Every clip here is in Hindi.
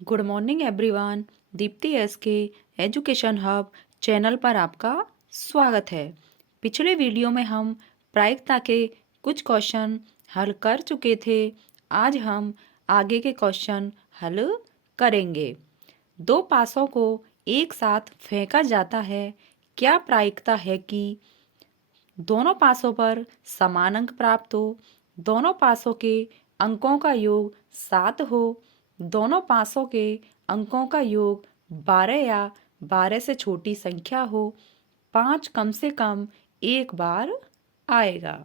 Good morning everyone. Deepti S के एजुकेशन हब चैनल पर आपका स्वागत है। पिछले वीडियो में हम प्रायिकता के कुछ क्वेश्चन हल कर चुके थे। आज हम आगे के क्वेश्चन हल करेंगे। दो पासों को एक साथ फेंका जाता है। क्या प्रायिकता है कि दोनों पासों पर समान अंक प्राप्त हो, दोनों पासों के अंकों का योग 7 हो, दोनों पासों के अंकों का योग 12 या 12 से छोटी संख्या हो, 5 कम से कम एक बार आएगा।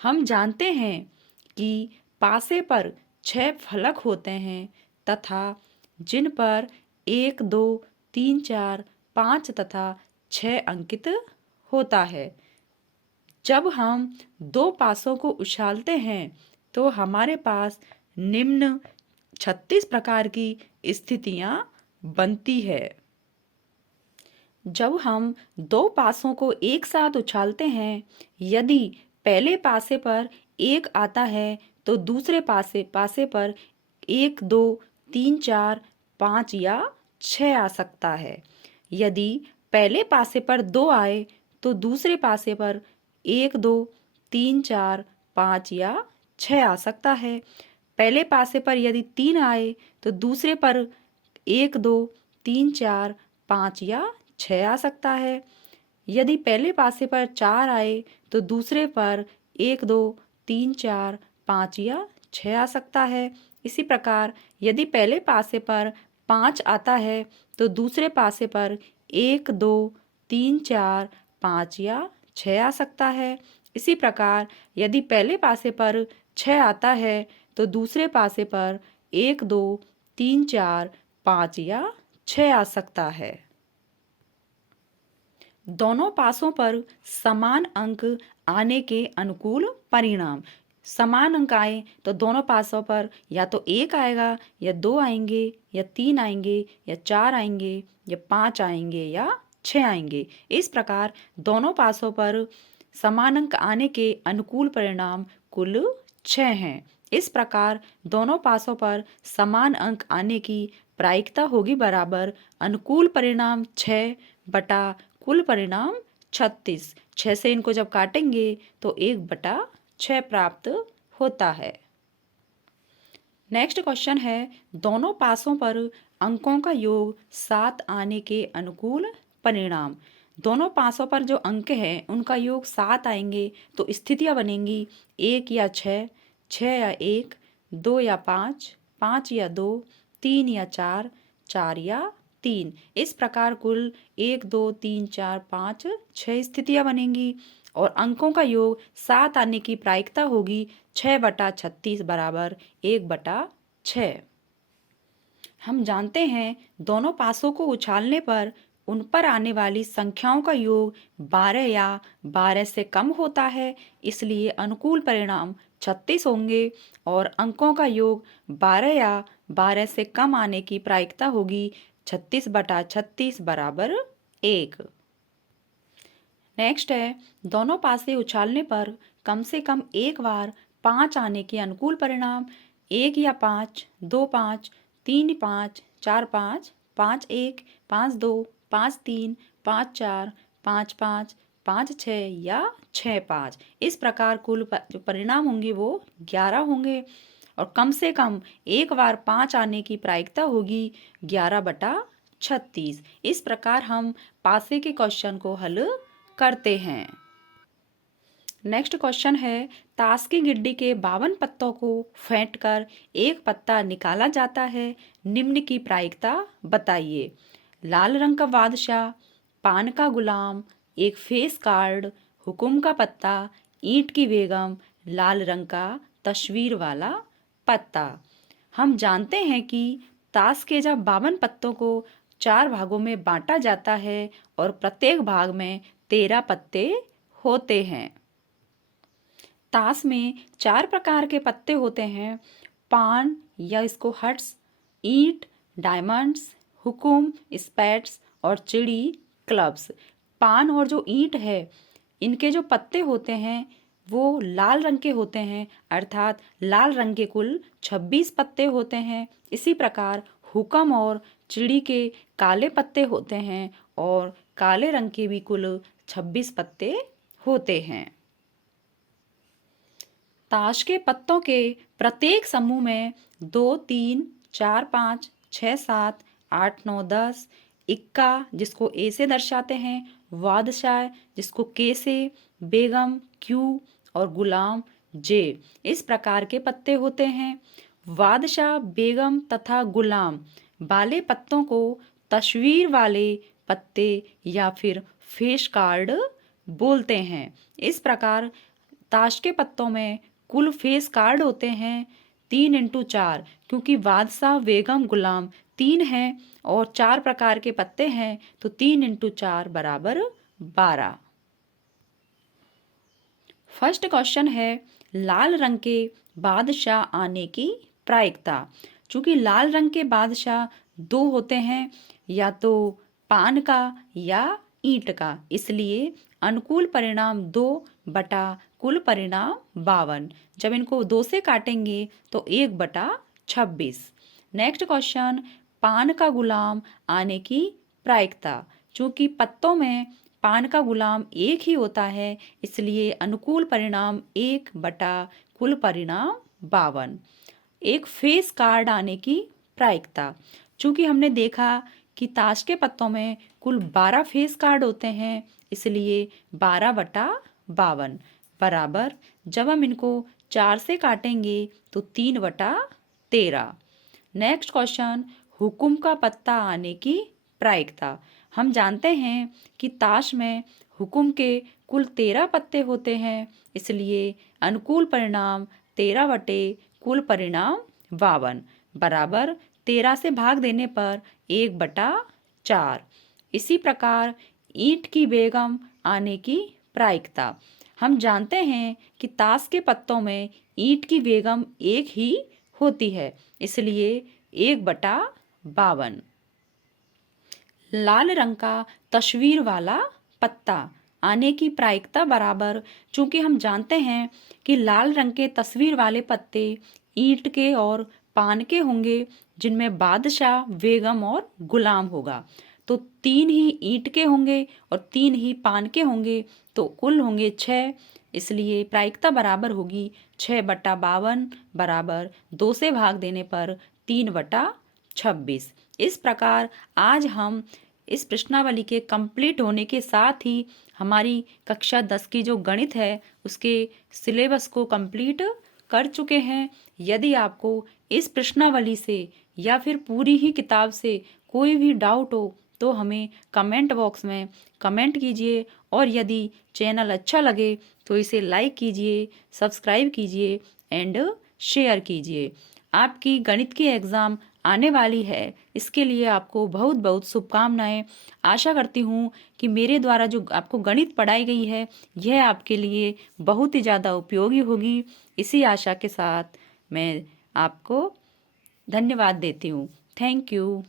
हम जानते हैं कि पासे पर 6 फलक होते हैं तथा जिन पर 1, 2, 3, 4, 5 तथा 6 अंकित होता है। जब हम दो पासों को उछालते हैं तो हमारे पास निम्न 36 प्रकार की स्थितियां बनती है। जब हम दो पासों को एक साथ उछालते हैं, यदि पहले पासे पर 1 आता है तो दूसरे पासे पर 1, 2, 3, 4, 5 या 6 आ सकता है। यदि पहले पासे पर 2 आए तो दूसरे पासे पर 1, 2, 3, 4, 5 या 6 आ सकता है। पहले पासे पर यदि 3 आए तो दूसरे पर 1, 2, 3, 4, 5 या 6 आ सकता है। यदि पहले पासे पर 4 आए तो दूसरे पर 1, 2, 3, 4, 5 या 6 आ सकता है। इसी प्रकार यदि पहले पासे पर 5 आता है तो दूसरे पासे पर 1, 2, 3, 4, 5 या 6 आ सकता है। इसी प्रकार यदि पहले पासे पर 6 आता है तो दूसरे पासे पर 1, 2, 3, 4, 5 या 6 आ सकता है। दोनों पासों पर समान अंक आने के अनुकूल परिणाम। समान अंक आए तो दोनों पासों पर या तो 1 आएगा या 2 आएंगे या 3 आएंगे या 4 आएंगे या 5 आएंगे या 6 आएंगे। इस प्रकार दोनों पासों पर समान अंक आने के अनुकूल परिणाम कुल 6 हैं। इस प्रकार दोनों पासों पर समान अंक आने की प्रायिकता होगी बराबर अनुकूल परिणाम 6 बटा कुल परिणाम 36। 6 से इनको जब काटेंगे तो 1/6 प्राप्त होता है। नेक्स्ट क्वेश्चन है, दोनों पासों पर अंकों का योग 7 आने के अनुकूल परिणाम। दोनों पासों पर जो अंक हैं उनका योग 7 आएंगे तो स्थितियां बनेंगी 1 या 6, 6 या 1, 2 या 5, 5 या 2, 3 या 4, 4 या 3। इस प्रकार कुल 1, 2, 3, 4, 5, 6 स्थितियां बनेंगी और अंकों का योग 7 आने की प्रायिकता होगी 6/36 बराबर 1/6। हम जानते हैं दोनों पासों को उछालने पर उन पर आने वाली संख्याओं का योग 12 या 12 से कम होता है, इसलिए अनुकूल परिणाम 36 होंगे और अंकों का योग 12 या 12 से कम आने की प्रायिकता होगी 36/36 बराबर 1। नेक्स्ट है, दोनों पासे उछालने पर कम से कम एक बार 5 आने के अनुकूल परिणाम। 1 या 5, 2, 5, 3, 5, 4, 5, 5, 1, 5, 2, 5, 3, 5, 4, 5, 5, 5, 6 या 6, 5। इस प्रकार कुल जो परिणाम होंगे वो 11 होंगे और कम से कम एक बार 5 आने की प्रायिकता होगी 11/36। इस प्रकार हम पासे के क्वेश्चन को हल करते हैं। नेक्स्ट क्वेश्चन है, ताश की गिड्डी के 52 पत्तों को फेंटकर एक पत्ता निकाला जाता है, निम्न की प्रायिकता बताइए। लाल रंग का बादशाह, पान का गुलाम, एक फेस कार्ड, हुकुम का पत्ता, ईंट की बेगम, लाल रंग का तस्वीर वाला पत्ता। हम जानते हैं कि ताश के जब 52 पत्तों को 4 भागों में बांटा जाता है और प्रत्येक भाग में 13 पत्ते होते हैं। ताश में 4 प्रकार के पत्ते होते हैं, पान या इसको हर्ट्स, ईंट, डायमंड्स, हुकुम, स्पैड्स और चिड़ी, क्लब्स। पान और जो ईंट है इनके जो पत्ते होते हैं वो लाल रंग के होते हैं, अर्थात लाल रंग के कुल 26 पत्ते होते हैं। इसी प्रकार हुकम और चिड़ी के काले पत्ते होते हैं और काले रंग के भी कुल 26 पत्ते होते हैं। ताश के पत्तों के प्रत्येक समूह में 2, 3, 4, 5, 6, 7, 8, 9, 10, इक्का जिसको ए से दर्शाते हैं, बादशाह जिसको के से, बेगम क्यू और गुलाम जे इस प्रकार के पत्ते होते हैं। बादशाह, बेगम तथा गुलाम वाले पत्तों को तस्वीर वाले पत्ते या फिर फेस कार्ड बोलते हैं। इस प्रकार ताश के पत्तों में कुल फेस कार्ड होते हैं 3x4, क्योंकि बादशाह, बेगम, गुलाम 3 हैं और 4 प्रकार के पत्ते हैं तो 3x4 बराबर 12। फर्स्ट क्वेश्चन है लाल रंग के बादशाह आने की प्रायिकता। चूंकि लाल रंग के बादशाह 2 होते हैं, या तो पान का या ईंट का, इसलिए अनुकूल परिणाम 2 बटा कुल परिणाम 52। जब इनको 2 से काटेंगे तो 1 बटा 26। नेक्स्ट क्वेश्चन पान का गुलाम आने की प्रायिकता। चूंकि पत्तों में पान का गुलाम एक ही होता है, इसलिए अनुकूल परिणाम 1 बटा कुल परिणाम 52। एक फेस कार्ड आने की प्रायिकता। चूंकि हमने देखा कि ताश के पत्तों में कुल 12 फेस कार्ड होते हैं, इसलिए 12 बटा 52 बराबर, जब हम इनको 4 से काटेंगे तो 3 बटा 13। नेक्स्ट क्वेश्चन हुकुम का पत्ता आने की प्रायिकता। हम जानते हैं कि ताश में हुकुम के कुल 13 पत्ते होते हैं, इसलिए अनुकूल परिणाम 13 बटे कुल परिणाम 52 बराबर 13 से भाग देने पर 1 बटा 4। इसी प्रकार ईंट की बेगम आने की प्रायिकता। हम जानते हैं कि ताश के पत्तों में ईंट की बेगम एक ही होती है, इसलिए 1 बटा 52। लाल रंग का तस्वीर वाला पत्ता आने की प्रायिकता बराबर, चूंकि हम जानते हैं कि लाल रंग के तस्वीर वाले पत्ते ईंट के और पान के होंगे, जिनमें बादशाह, बेगम और गुलाम होगा, तो 3 ही ईंट के होंगे और 3 ही पान के होंगे, तो कुल होंगे 6। इसलिए प्रायिकता बराबर होगी 6 बटा 52 बराबर 2 से भाग देने पर 3 बटा 26। इस प्रकार आज हम इस प्रश्नावली के कंप्लीट होने के साथ ही हमारी कक्षा 10 की जो गणित है उसके सिलेबस को कंप्लीट कर चुके हैं। यदि आपको इस प्रश्नावली से या फिर पूरी ही किताब से कोई भी डाउट हो तो हमें कमेंट बॉक्स में कमेंट कीजिए, और यदि चैनल अच्छा लगे तो इसे लाइक कीजिए, सब्सक्राइब कीजिए एंड शेयर कीजिए। आपकी गणित की एग्ज़ाम आने वाली है, इसके लिए आपको बहुत बहुत शुभकामनाएं। आशा करती हूँ कि मेरे द्वारा जो आपको गणित पढ़ाई गई है यह आपके लिए बहुत ही ज़्यादा उपयोगी होगी। इसी आशा के साथ मैं आपको धन्यवाद देती हूँ। Thank you.